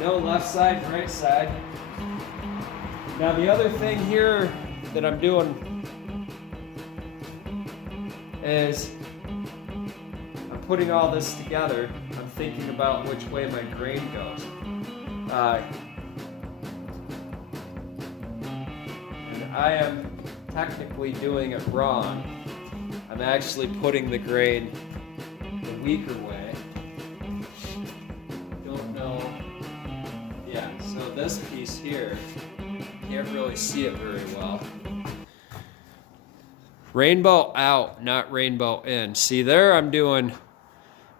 No left side and right side. Now the other thing here that I'm doing is I'm putting all this together. I'm thinking about which way my grain goes. And I am technically doing it wrong. I'm actually putting the grain the weaker way. Don't know. Yeah, so this piece here, can't really see it very well. Rainbow out, not rainbow in. See there, I'm doing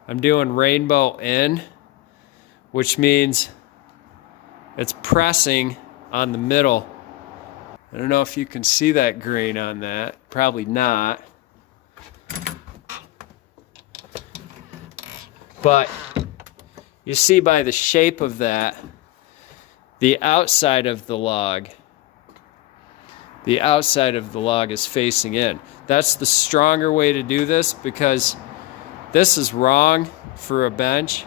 rainbow in, which means it's pressing on the middle. I don't know if you can see that grain on that. Probably not. But you see by the shape of that, the outside of the log is facing in. That's the stronger way to do this, because this is wrong for a bench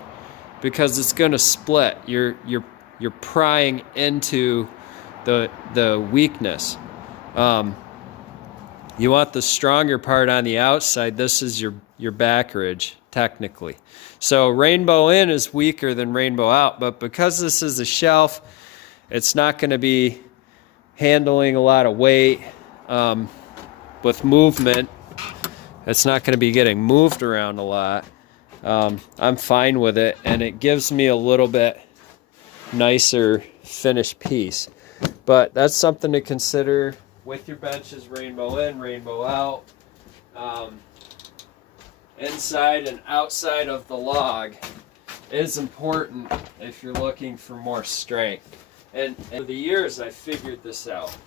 because it's going to split. You're prying into the weakness. You want the stronger part on the outside. This is your back ridge, technically. So rainbow in is weaker than rainbow out, but because this is a shelf, it's not going to be handling a lot of weight with movement. It's not going to be getting moved around a lot. I'm fine with it, and it gives me a little bit nicer finished piece. But that's something to consider with your benches: rainbow in, rainbow out. Inside and outside of the log is important if you're looking for more strength. And over the years, I figured this out.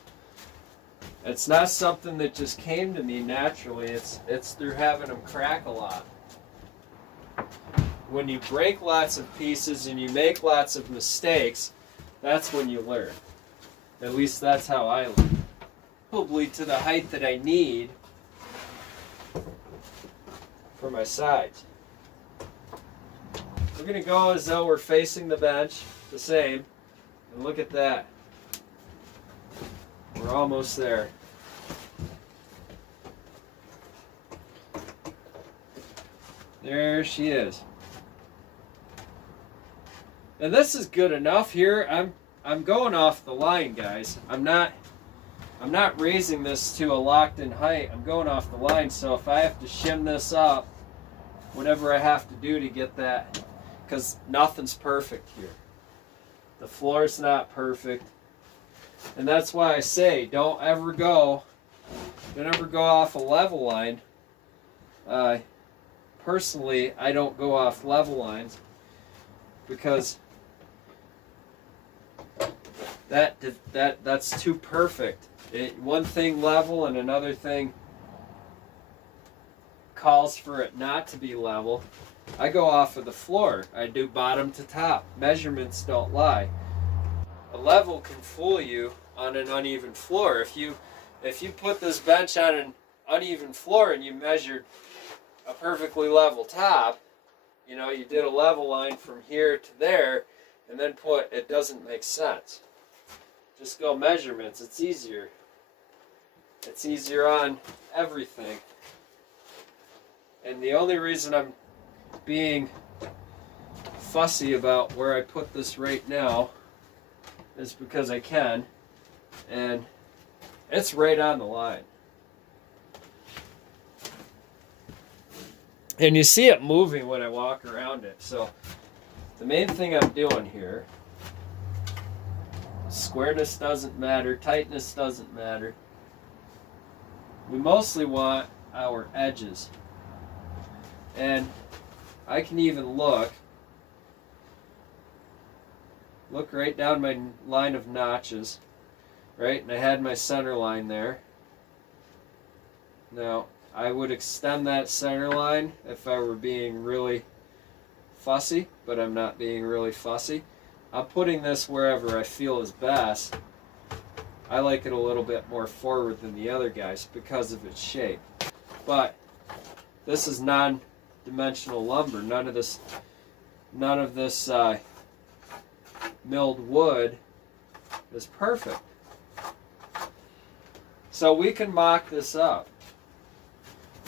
It's not something that just came to me naturally. It's through having them crack a lot. When you break lots of pieces and you make lots of mistakes, that's when you learn. At least that's how I learn. Probably to the height that I need for my sides. We're going to go as though we're facing the bench, the same. And look at that. We're almost there. There she is. And this is good enough here. I'm going off the line, guys. I'm not raising this to a locked in height. I'm going off the line, so if I have to shim this up, whatever I have to do to get that, because nothing's perfect here. The floor's not perfect. And that's why I say don't ever go off a level line. Personally, I don't go off level lines because that's too perfect. One thing level and another thing calls for it not to be level. I go off of the floor. I do bottom to top. Measurements don't lie. A level can fool you on an uneven floor. If you put this bench on an uneven floor and you measured a perfectly level top, you did a level line from here to there, and then it doesn't make sense. Just go measurements. It's easier. It's easier on everything. And the only reason I'm being fussy about where I put this right now is because I can, and it's right on the line. And you see it moving when I walk around it. So the main thing I'm doing here, squareness doesn't matter, tightness doesn't matter. We mostly want our edges. And I can even look right down my line of notches, right? And I had my center line there. Now, I would extend that center line if I were being really fussy, but I'm not being really fussy. I'm putting this wherever I feel is best. I like it a little bit more forward than the other guys because of its shape. But this is non-dimensional lumber. None of this milled wood is perfect. So we can mock this up.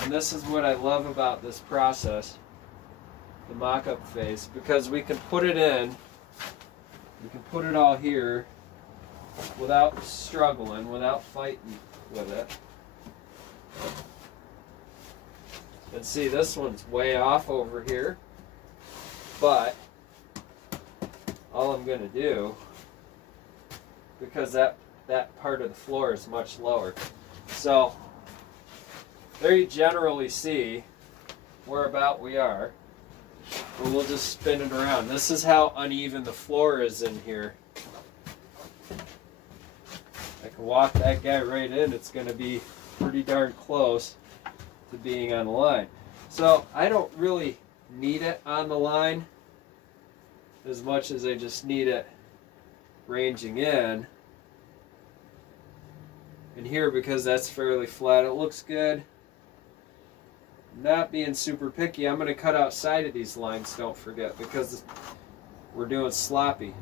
And this is what I love about this process, the mock-up phase, because we can put it in, we can put it all here without struggling, without fighting with it. And see, this one's way off over here, but all I'm going to do, because that part of the floor is much lower. So there you generally see where about we are. And we'll just spin it around. This is how uneven the floor is in here. I can walk that guy right in. It's going to be pretty darn close to being on the line. So I don't really need it on the line as much as I just need it ranging in. And here, because that's fairly flat, it looks good. Not being super picky, I'm going to cut outside of these lines, don't forget, because we're doing sloppy.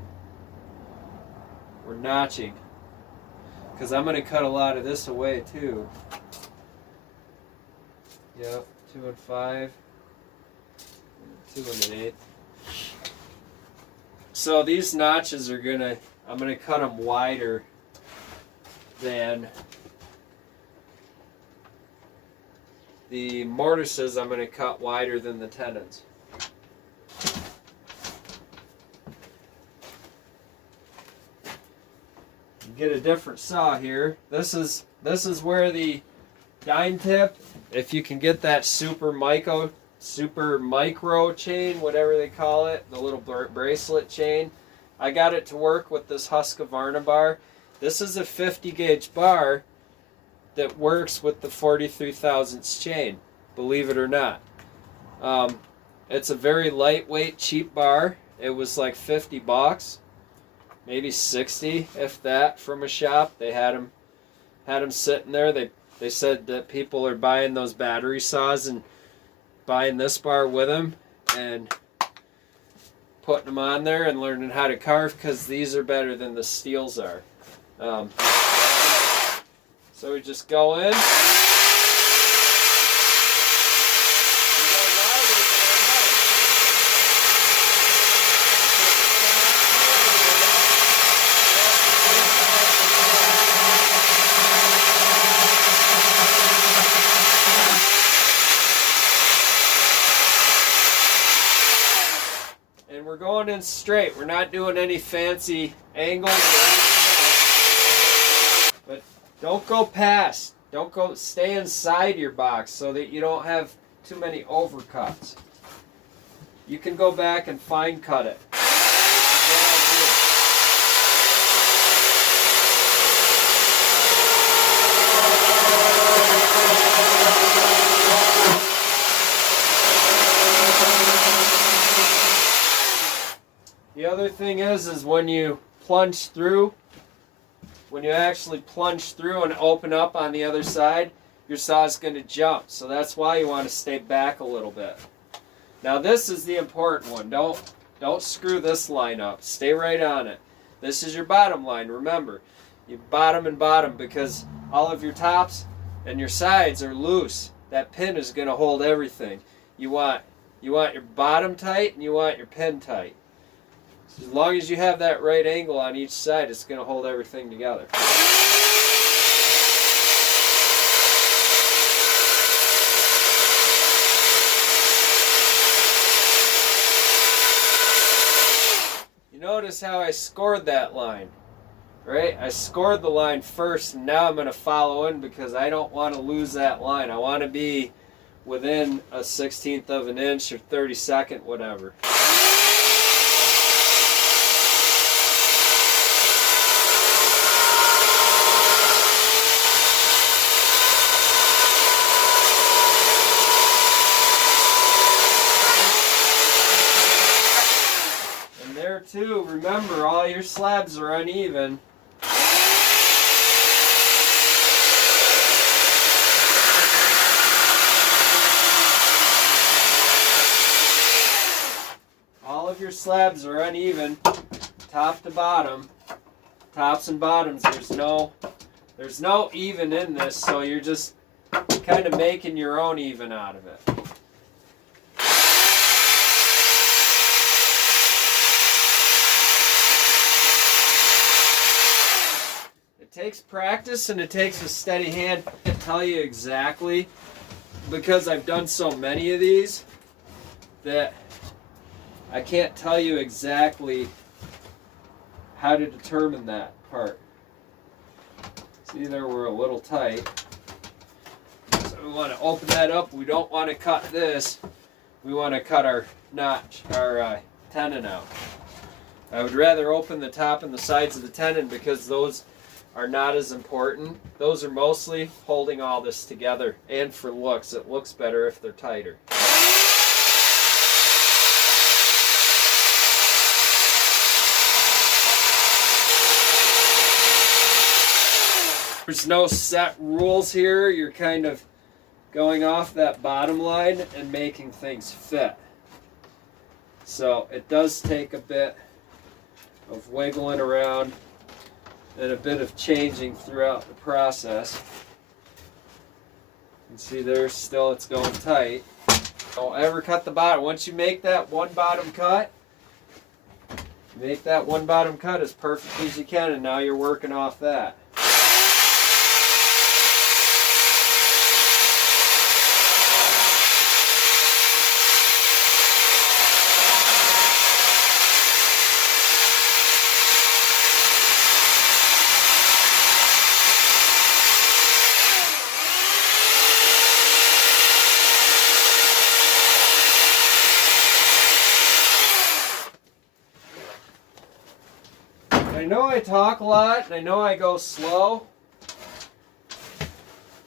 We're notching. Because I'm going to cut a lot of this away too. Yep, 2 5, 2 1/8. So these notches are I'm going to cut them wider than the mortises. I'm going to cut wider than the tenons. You get a different saw here. This is where the dime tip, if you can get that super micro chain, whatever they call it, the little bracelet chain. I got it to work with this Husqvarna bar. This is a 50 gauge bar that works with the 43 thousandths chain, believe it or not. It's a very lightweight, cheap bar. It was like 50 bucks, maybe 60, if that, from a shop. They had them sitting there. They said that people are buying those battery saws and buying this bar with them and putting them on there and learning how to carve, because these are better than the steels are. So we just go in. And we're going in straight. We're not doing any fancy angles or anything else. But don't go past. Don't go, stay inside your box so that you don't have too many overcuts. You can go back and fine cut it. This is what I do. The other thing is when you plunge through, when you actually plunge through and open up on the other side, your saw is going to jump. So that's why you want to stay back a little bit. Now this is the important one. Don't screw this line up. Stay right on it. This is your bottom line. Remember, you bottom and bottom, because all of your tops and your sides are loose. That pin is going to hold everything. You want your bottom tight and you want your pin tight. As long as you have that right angle on each side, it's going to hold everything together. You notice how I scored that line, right? I scored the line first, and now I'm going to follow in because I don't want to lose that line. I want to be within a 1/16 of an inch or 32nd, whatever. Too, remember, all your slabs are uneven. All of your slabs are uneven. top to bottom, tops and bottoms. There's no even in this, so you're just kind of making your own even out of it. It takes practice and it takes a steady hand. I can't tell you exactly, because I've done so many of these, that I can't tell you exactly how to determine that part. See, there we're a little tight. So we want to open that up. We don't want to cut this. We want to cut our notch, our tenon out. I would rather open the top and the sides of the tenon because those are not as important. Those are mostly holding all this together, and for looks, it looks better if they're tighter. There's no set rules here. You're kind of going off that bottom line and making things fit. So it does take a bit of wiggling around and a bit of changing throughout the process. You can see there still it's going tight. Don't ever cut the bottom. Once you make that one bottom cut, make that one bottom cut as perfect as you can, and now you're working off that. I know I talk a lot, and I know I go slow,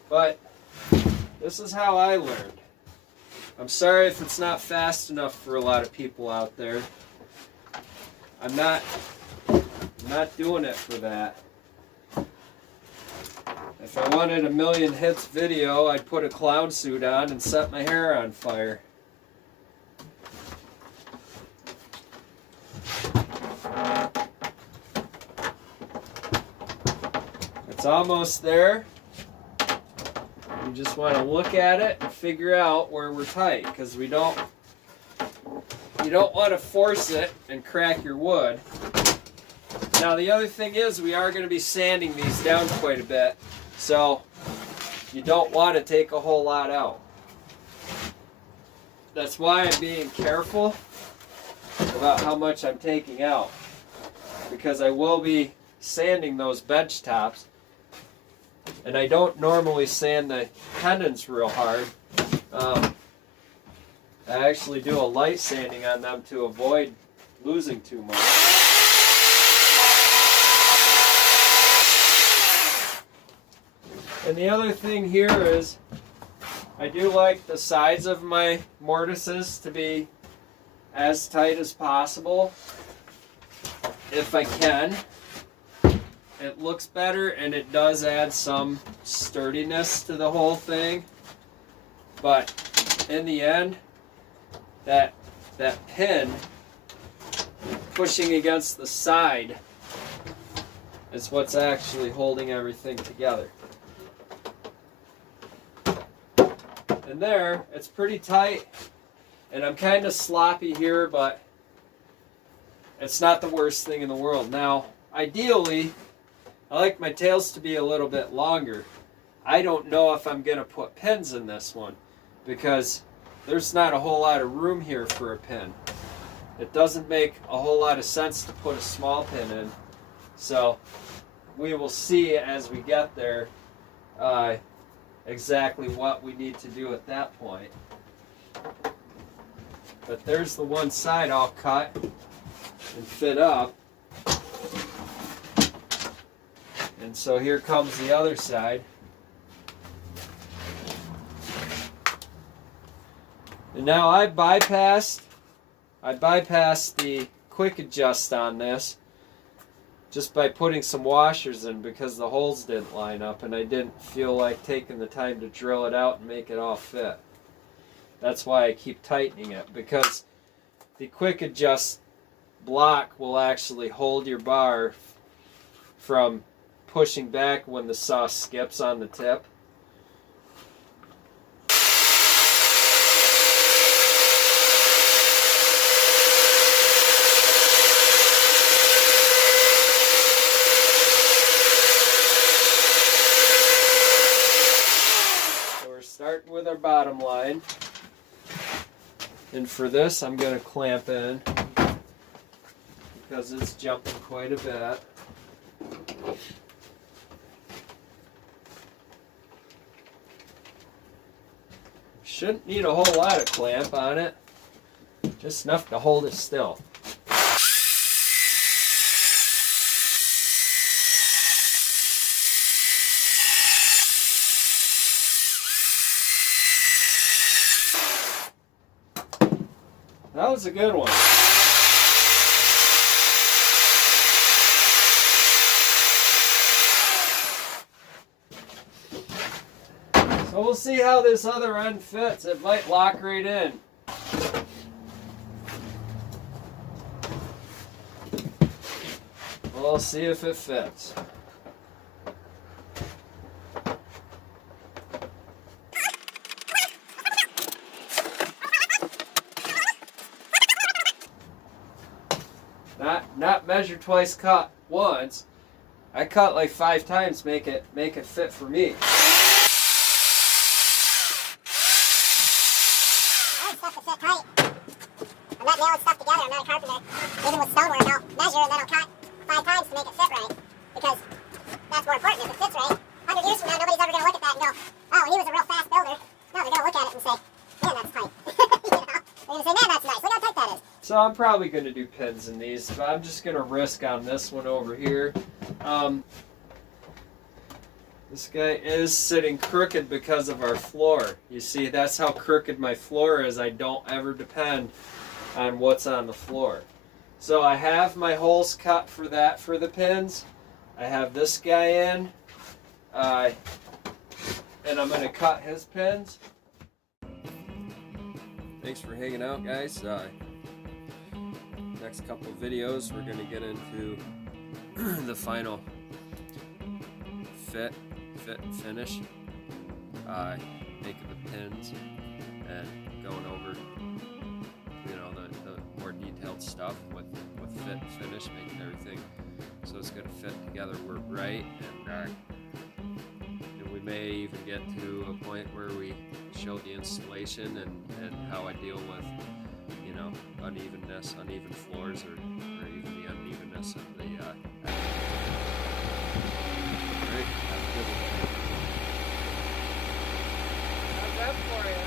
but this is how I learned. I'm sorry if it's not fast enough for a lot of people out there. I'm not doing it for that. If I wanted a million hits video, I'd put a clown suit on and set my hair on fire. It's almost there. You just want to look at it and figure out where we're tight, because you don't want to force it and crack your wood. Now the other thing is, we are going to be sanding these down quite a bit, so you don't want to take a whole lot out. That's why I'm being careful about how much I'm taking out, because I will be sanding those bench tops. And I don't normally sand the tenons real hard. I actually do a light sanding on them to avoid losing too much. And the other thing here is, I do like the sides of my mortises to be as tight as possible, if I can. It looks better, and it does add some sturdiness to the whole thing. But in the end, that pin pushing against the side is what's actually holding everything together. And there, it's pretty tight, and I'm kind of sloppy here, but it's not the worst thing in the world. Now, ideally, I like my tails to be a little bit longer. I don't know if I'm going to put pins in this one, because there's not a whole lot of room here for a pin. It doesn't make a whole lot of sense to put a small pin in. So we will see as we get there exactly what we need to do at that point. But there's the one side all cut and fit up. And so here comes the other side. And now I bypassed the quick adjust on this just by putting some washers in, because the holes didn't line up and I didn't feel like taking the time to drill it out and make it all fit. That's why I keep tightening it, because the quick adjust block will actually hold your bar from pushing back when the saw skips on the tip. So we're starting with our bottom line. And for this, I'm going to clamp in because it's jumping quite a bit. Shouldn't need a whole lot of clamp on it, just enough to hold it still. That was a good one. So we'll see how this other end fits. It might lock right in. We'll see if it fits. Not measure twice, cut once. I cut like 5 times, make it fit for me. Stuff to fit tight. I'm not nailing stuff together. I'm not a carpenter. Even with stonework, I'll measure and then I'll cut 5 times to make it fit right. Because that's more important. If it fits right, 100 years from now, nobody's ever going to look at that and go, oh, he was a real fast builder. No, they're going to look at it and say, man, that's tight. You know? They're going to say, man, that's nice. Look how tight that is. So I'm probably going to do pins in these, but I'm just going to risk on this one over here. This guy is sitting crooked because of our floor. You see, that's how crooked my floor is. I don't ever depend on what's on the floor. So I have my holes cut for that for the pins. I have this guy in, and I'm going to cut his pins. Thanks for hanging out, guys. Next couple of videos, we're going to get into the final fit and finish, making the pins and going over, you know, the more detailed stuff with fit and finish, making everything so it's going to fit together right, and we may even get to a point where we show the installation and how I deal with, you know, unevenness, uneven floors, or even the unevenness of the Alright, have a good one. How's that for you?